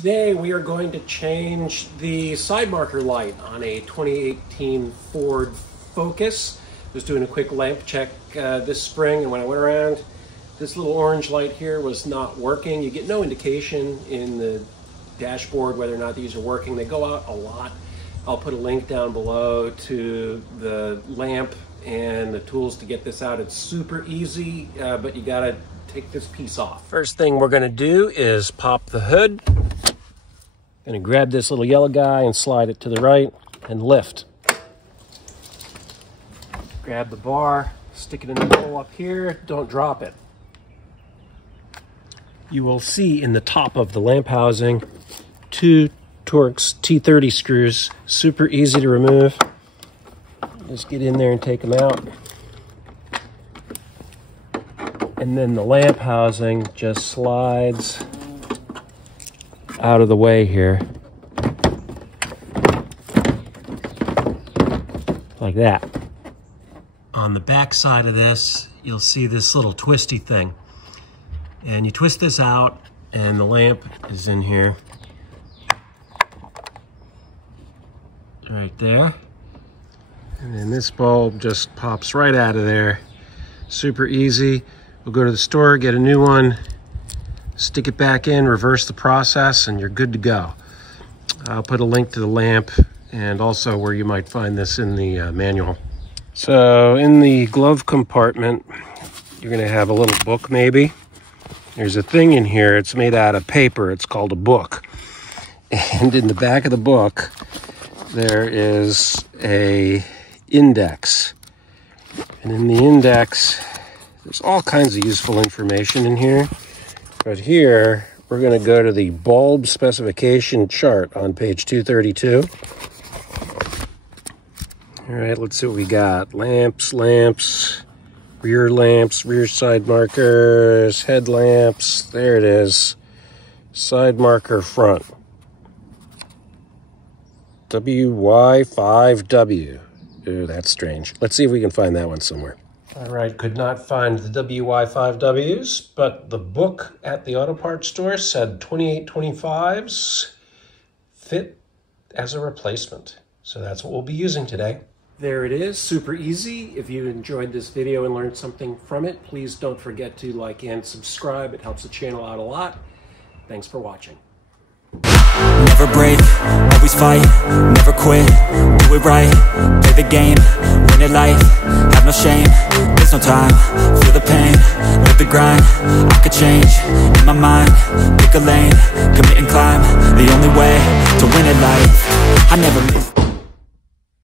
Today we are going to change the side marker light on a 2018 Ford Focus. I was doing a quick lamp check this spring, and when I went around, this little orange light here was not working. You get no indication in the dashboard whether or not these are working. They go out a lot. I'll put a link down below to the lamp and the tools to get this out. It's super easy, but you gotta take this piece off. First thing we're gonna do is pop the hood. Gonna grab this little yellow guy and slide it to the right and lift. Grab the bar, stick it in the hole up here, don't drop it. You will see in the top of the lamp housing two Torx T30 screws, super easy to remove. Just get in there and take them out. And then the lamp housing just slides out of the way here, like that. On the back side of this, you'll see this little twisty thing. And you twist this out, and the lamp is in here. Right there. And then this bulb just pops right out of there. Super easy. We'll go to the store, get a new one, stick it back in, reverse the process, and you're good to go. I'll put a link to the lamp and also where you might find this in the manual. So in the glove compartment, you're gonna have a little book maybe. There's a thing in here, it's made out of paper, it's called a book. And in the back of the book, there is a index. And in the index, there's all kinds of useful information in here. But here, we're going to go to the bulb specification chart on page 232. All right, let's see what we got. Lamps, rear side markers, headlamps. There it is. Side marker front. WY5W. Ooh, that's strange. Let's see if we can find that one somewhere. All right, could not find the WY5Ws, but the book at the auto parts store said 2825s fit as a replacement. So that's what we'll be using today. There it is, super easy. If you enjoyed this video and learned something from it, please don't forget to like and subscribe. It helps the channel out a lot. Thanks for watching. Never break, always fight, never quit, do it right, play the game, win it life, have no shame, there's no time, feel the pain, live the grind, I could change, in my mind, pick a lane, commit and climb, the only way to win it life, I never